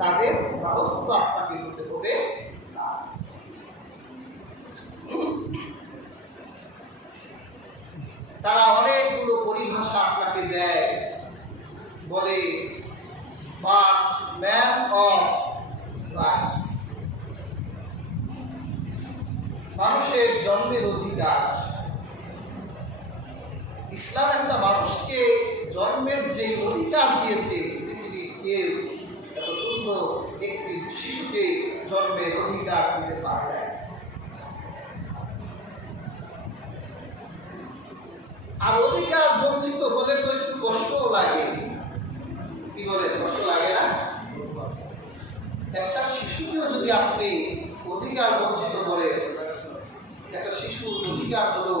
তাদের ব্যবস্থা আপনাকে করতে হবে। তারা অনেকগুলো পরিভাষা আপনাকে দেয়। বলে মানুষের জন্মের অধিকার। ইসলাম একটা মানুষকে জন্মের যে অধিকার দিয়েছে, পৃথিবীর কেউ সুন্দর একটি শিশুকে জন্মের অধিকার দিতে পারে না। আর অধিকার বঞ্চিত হলে তো একটু কষ্টও লাগে। কি বলে, কষ্ট লাগে না? একটা শিশুকেও যদি আপনি অধিকার বঞ্চিত করেন একটা শিশুর অধিকার হলো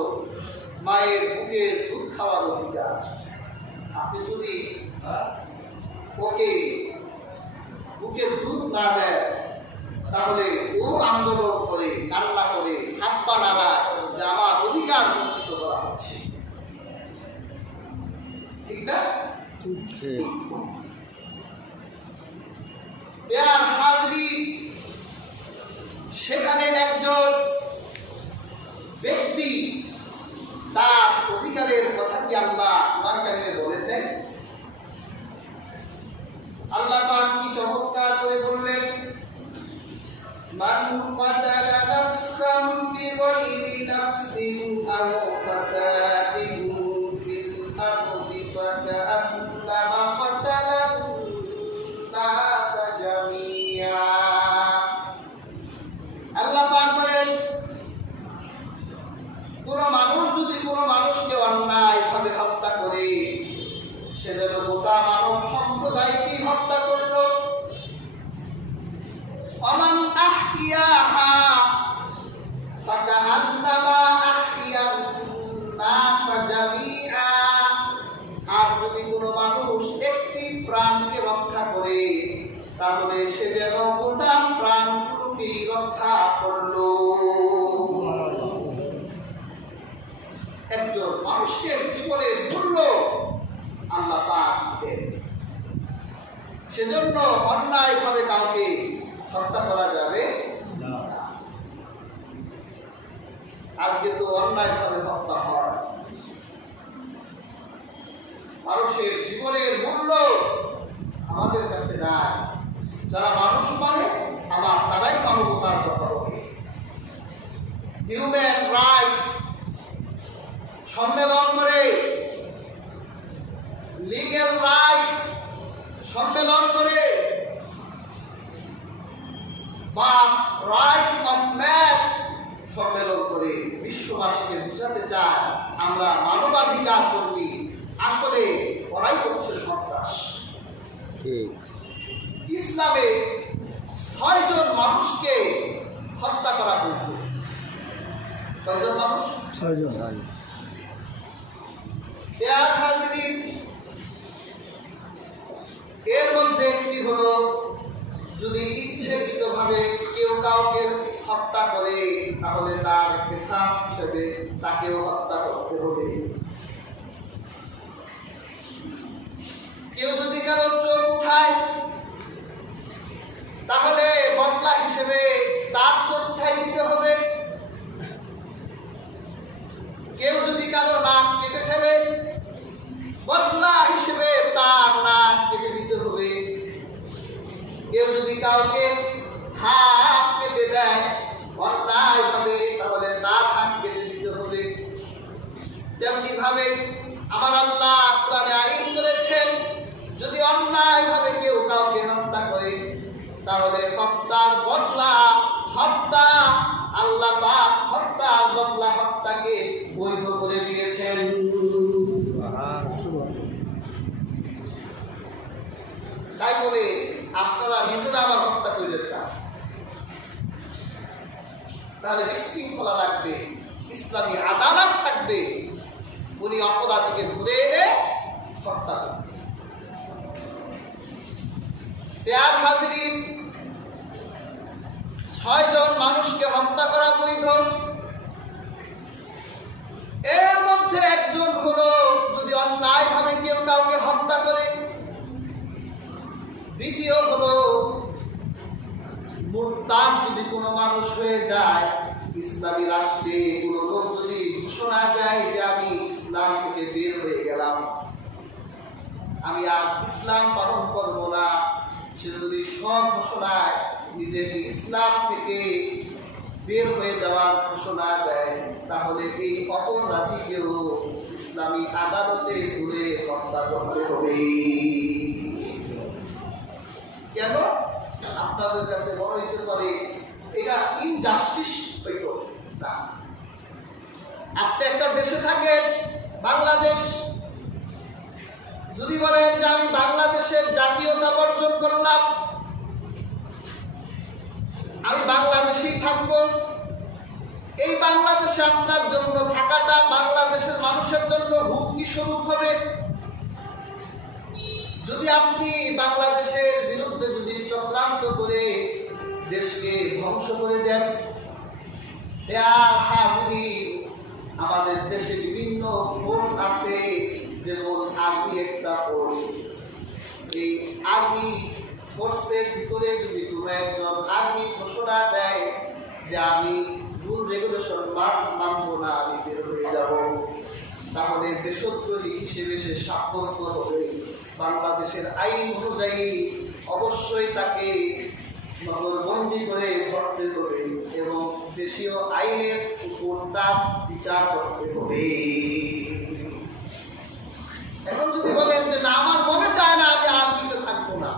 মায়ের বুকের দুধ খাওয়ার অধিকার। আপনি যদি ওকে বুকের দুধ না দেয়, তাহলে ও আন্দোলন করে, কান্না করে, হাত পা নাড়ায় যে আমার অধিকার বঞ্চিত করা হচ্ছে। ঠিক না? সেখানে একজন ব্যক্তি তার অধিকারের কথা কি আল্লাহ বলেছেন। আল্লাহ পাক কি চমৎকার করে বললেন মান কাতালা মানুষের জীবনের মূল্য আল্লাহ সেজন্য অন্যায় ভাবে কাউকে হত্যা করা যাবে আজকে তো অন্যায় ভাবে হত্যা হয়। মানুষের জীবনের মূল্য আমাদের কাছে নাই। যারা মানুষ মানে আমার তারাই মানবতার কথা বলে হিউম্যান সম্মেলন করে লিগেল রাইটস সম্মেলন করে বা রাইটস অফ ম্যান সম্মেলন করে বিশ্ববাসীকে বুঝাতে চায় আমরা মানবাধিকার কর্মী। আসলে ওরাই করছে সন্ত্রাস। ঠিক। ইসলামে ছয়জন মানুষকে হত্যা করা হয়েছে। কয়জন মানুষ? ছয়জন এর মধ্যে একটি হলো, যদি ইচ্ছাকৃতভাবে কেউ কাউকে হত্যা করে, তাহলে তার কেসাস হিসেবে তাকেও হত্যা করতে হবে। কেউ যদি কারও চোখ উঠায়, তাহলে বদলা হিসেবে তার চোখ উঠাই দিতে হবে। কেউ যদি কারও নাক কেটে ফেলে বদলা হিসেবে তার নাক কেটে দিতে হবে। কেউ যদি কাউকে হাত কেটে দেয়, অন্যায় ভাবে তাহলে তার হাত কেটে দিতে হবে। তেমনি ভাবে আমার আল্লাহ কোরআনে আইন করেছেন, যদি অন্যায় ভাবে কেউ কাউকে হত্যা করে, তাহলে হত্যার বদলা হত্যা আল্লাহ পাক হত্যার বদলা হত্যাকে বৈধ করে দিয়েছেন তাই বলে আপনারা নিজেরা আবার হত্যা করে না তাহলে বিশৃঙ্খলা লাগবে, ইসলামী আদালত থাকবে। উনি অপরাধীকে ধরে এনে হত্যা ছয়জন মানুষকে হত্যা করা বৈধ এর মধ্যে একজন হলো, যদি অন্যায় কেউ কাউকে হত্যা করে, দ্বিতীয় মুরতাদ যদি কোনো মানুষ হয়ে যায়, ইসলামী রাষ্ট্রে কোনো লোক যদি ঘোষণা দেয় যে আমি ইসলাম থেকে বের হয়ে গেলাম, আমি আর ইসলাম পালন করব না। সে যদি সব ঘোষণায় নিজেকে ইসলাম থেকে বের হয়ে যাওয়ার ঘোষণা দেয়, তাহলে এই অপরাধীকেও ইসলামী আদালতে ঘুরে হত্যা করতে হবে। কেন? আপনাদের কাছে মনে হইতে পারে এটা ইনজাস্টিস হইতো না। আপনি একটা দেশে থাকেন বাংলাদেশ। যদি বলেন যে আমি বাংলাদেশের জাতীয়তা বর্জন করলাম, আমি বাংলাদেশেই থাকব, এই বাংলাদেশে আপনার জন্য থাকাটা বাংলাদেশের মানুষের জন্য হুমকি স্বরূপ হবে। যদি আপনি বাংলাদেশের আমাদের দেশে বিভিন্ন ফোর্স আছে যেমন আর্মি একটা ফোর্স এই আর্মি ফোর্সের ভিতরে যদি কোনো একজন আর্মি ঘোষণা দেয় যে আমি রুল রেগুলেশন মানব না, আমি বের হয়ে যাব, তাহলে দেশদ্রোহী হিসেবে সে সাব্যস্ত হবে। বাংলাদেশের আইন অনুযায়ী অবশ্যই তাকে নজরবন্দি করে ধরতে হবে। এবং দেশীয় আইনের উপর তার বিচার করতে হবে। এখন যদি বলেন যে, না, আমার মনে চায় না আমি আর দিতে থাকব না।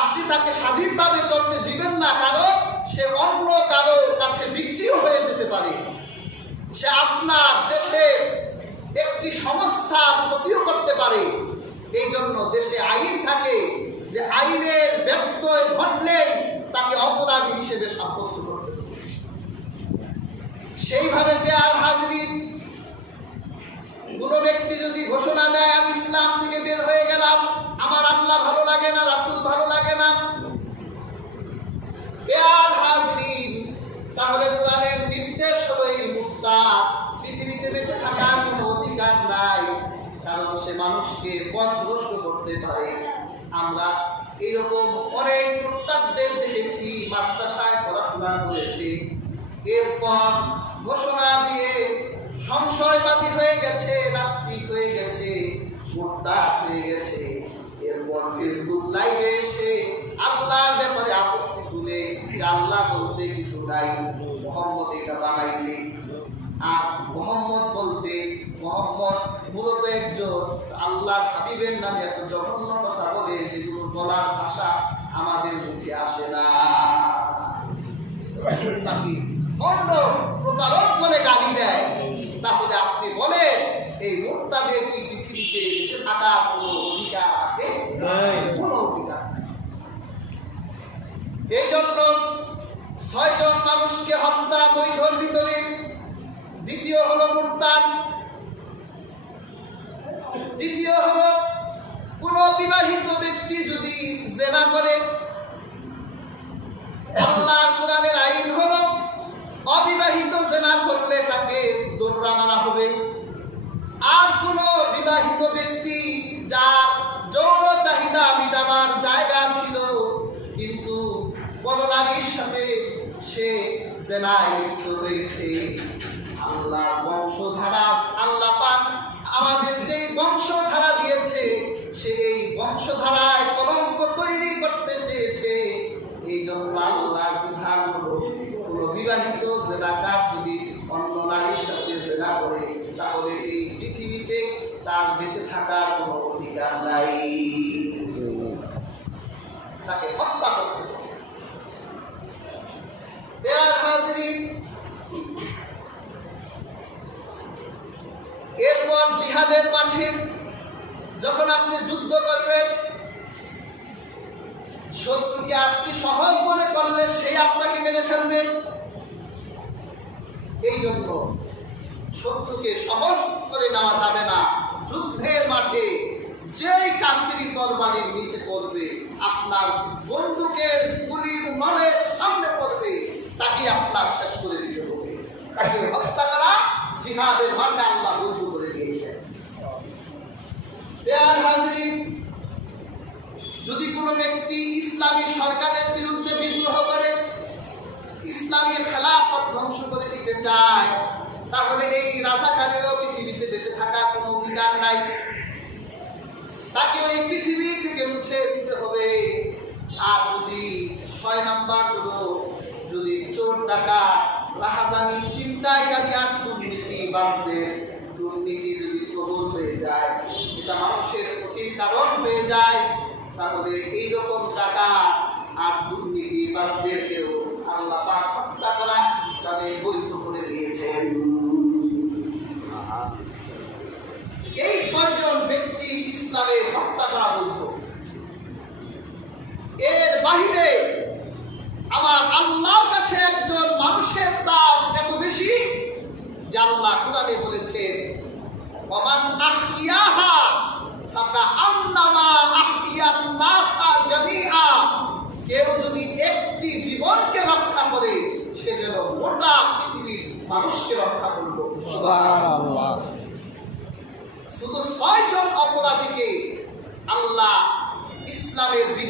আপনি তাকে স্বাধীনভাবে চলতে দিবেন না, কারণ সে অন্য কারোর কাছে বিক্রিও হয়ে যেতে পারে। সে আপনার দেশে একটি সংস্থার ক্ষতিও করতে পারে। এই জন্য দেশে আইন থাকে যে, আইনের ব্যত্যয় অপরাধী হিসেবে সাব্যস্ত করতে সেইভাবে দেয়ার হাজরিন, কোন ব্যক্তি যদি ঘোষণা দেয়, আমি ইসলাম থেকে বের হয়ে গেলাম, আমার আল্লাহ ভালো লাগে না, রাসুল ভালো লাগে না। বেয়ার হাজরিন, তাহলে নির্দেশ হলো এই মুক্তা। পৃথিবীতে বেঁচে থাকার কোনো অধিকার নাই, কারণ সে মানুষকে করতে পারে। আমরা এরকম অনেক মুক্তাদের দেখেছি, মাদ্রাসায় পড়াশোনা করেছি। এরপর ঘোষণা দিয়ে সংশয়বাদী হয়ে গেছে, নাস্তিক হয়ে গেছে মোরতাদ হয়ে গেছে। এরপর ফেসবুক লাইভে এসে আল্লাহর ব্যাপারে আপত্তি তুলে আল্লাহ বলতে কিছু নাই, মোহাম্মদ এটা বানাইছে। আর মোহাম্মদ বলতে, মোহাম্মদ মূলত একজন আল্লাহ হাবিবের নামে এত জঘন্য কথা বলার ভাষা আমাদের মুখে আসে না। তাকে অন্য প্রতারক বলে গালি দেয়। তাহলে আপনি বলেন এই মোত্তাদের কি পৃথিবীতে বেঁচে থাকার কোনো অধিকার আছে? কোনো অধিকার এই জন্য ছয়জন মানুষকে হত্যা বৈধর ভিতরে দ্বিতীয় হলো মুরতাদ। তৃতীয় হলো কোন বিবাহিত ব্যক্তি যদি জেনা করে কোরআনের আইন হলো অবিবাহিত জেনা করলে তাকে দৌড়া মারা হবে। আর কোন বিবাহিত ব্যক্তি যার যৌন চাহিদা মিটাবার জায়গা ছিল, কিন্তু বলনারীর সাথে সে জেনায় লিপ্ত রয়েছে। আল্লাহ বংশধারা, আল্লাহ পাক আমাদের যে বংশধারা দিয়েছে সে এই বংশধারায় কলঙ্ক তৈরি করতে চেয়েছে। এই জন্য আল্লাহর বিধান হলো বিবাহিত জেলাকার যদি অন্য নারীর সাথে জেলা করে, তাহলে এই পৃথিবীতে তার বেঁচে থাকার কোনো অধিকার নাই। তাকে হত্যা করতে এরপর জিহাদের মাঠে যখন আপনি যুদ্ধ করবেন, শত্রুকে আপনি সহজ মনে করলে সেই আপনাকে মেরে ফেলবে। এই জন্য শত্রুকে সহজ করে নেওয়া যাবে না। যুদ্ধের মাঠে যেই কাশ্মীরি তরবারির নিচে পড়বে, আপনার বন্দুকের গুলির মানে সামনে পড়বে তাকে আপনার শেষ করে দিতে হবে। তাকে হত্যা করা জিহাদের মাঠে আল্লাহ যদি কোনো ব্যক্তি ইসলামী সরকারের বিরুদ্ধে বিদ্রোহ করে, ইসলামী খেলাফত ধ্বংস করে দিতে চায়, তাহলে এই রাজাকারেরও পৃথিবীতে বেঁচে থাকার কোনো অধিকার নাই। তাকে ওই পৃথিবী থেকে মুছে দিতে হবে। আর যদি ছয় নাম্বার হলো, যদি চোর টাকা রাহাজানি চিন্তায় কাজে আর দুর্নীতি বাড়বে মানুষের ক্ষতির কারণ হয়ে যায় তাহলে এইরকম টাকা আর দুর্নীতি আল্লাহ পাক হত্যা করা ইসলামে বৈধ করে দিয়েছেন এই ছয়জন ব্যক্তি ইসলামে হত্যা করা বৈধ এর বাহিরে আমার আল্লাহর কাছে একজন মানুষের দাম এত বেশি যে আল্লাহ কোরআনে বলেছেন ওমান আহইয়াহা ফাকা আন্নামা আহইয়ান নাসা জামিআ কেউ যদি একটি জীবনকে রক্ষা করে সে যেন গোটা পৃথিবীর মানুষকে রক্ষা করল সুবহানাল্লাহ শুধু ছয়জন অপরাধীকে আল্লাহ ইসলামের